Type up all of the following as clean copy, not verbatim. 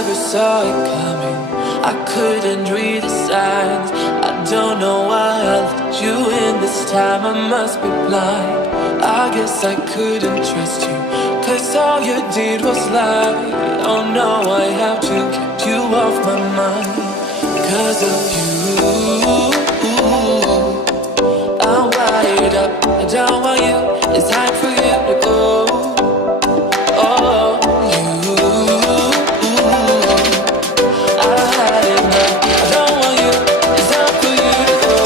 never saw it coming. I couldn't read the signs. I don't know why I let you in this time. I must be blind. I guess I couldn't trust you, 'cause all you did was lie. Oh no, I have to get you off my mind. 'Cause of you, I'm wired up. I don't want you. It's time for you to go. Oh, you, I had enough. I don't want you. It's time for you to go.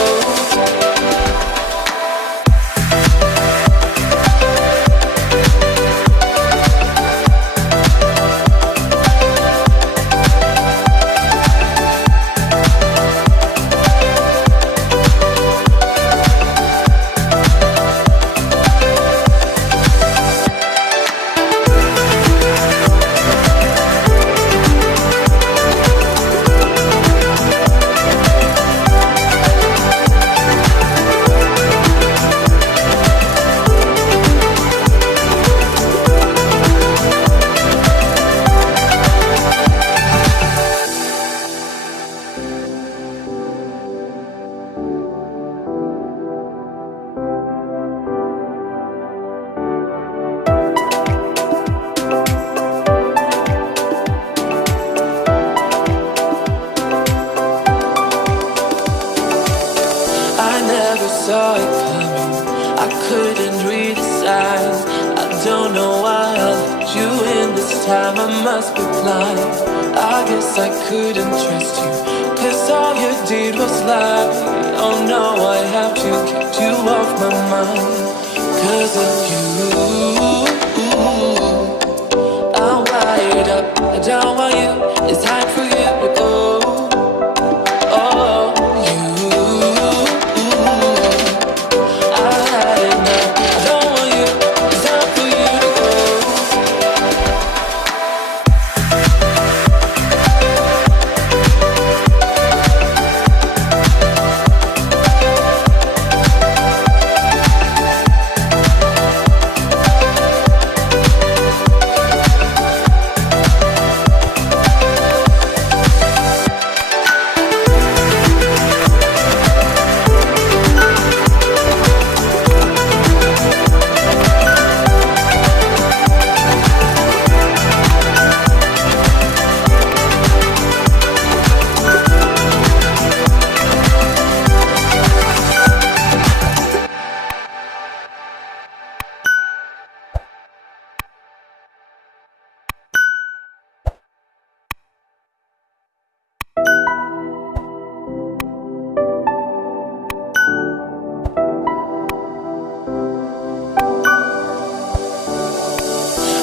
Saw it coming. I couldn't read the signs. I don't know why I let you in this time. I must be blind. I guess I couldn't trust you, 'cause all you did was lie. Oh no, I have to get you off my mind. 'Cause of you, I'm wired up. I don't want you. It's time for you to go. Oh,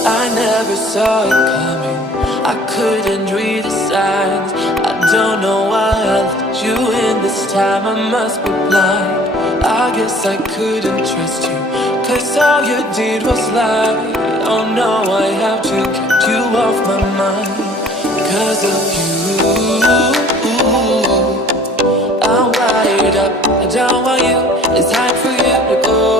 I never saw it coming. I couldn't read the signs. I don't know why I let you in this time. I must be blind. I guess I couldn't trust you, 'cause all you did was lie. Oh no, I have to get you off my mind. 'Cause of you, I'm wired up. I don't want you. It's time for you to go.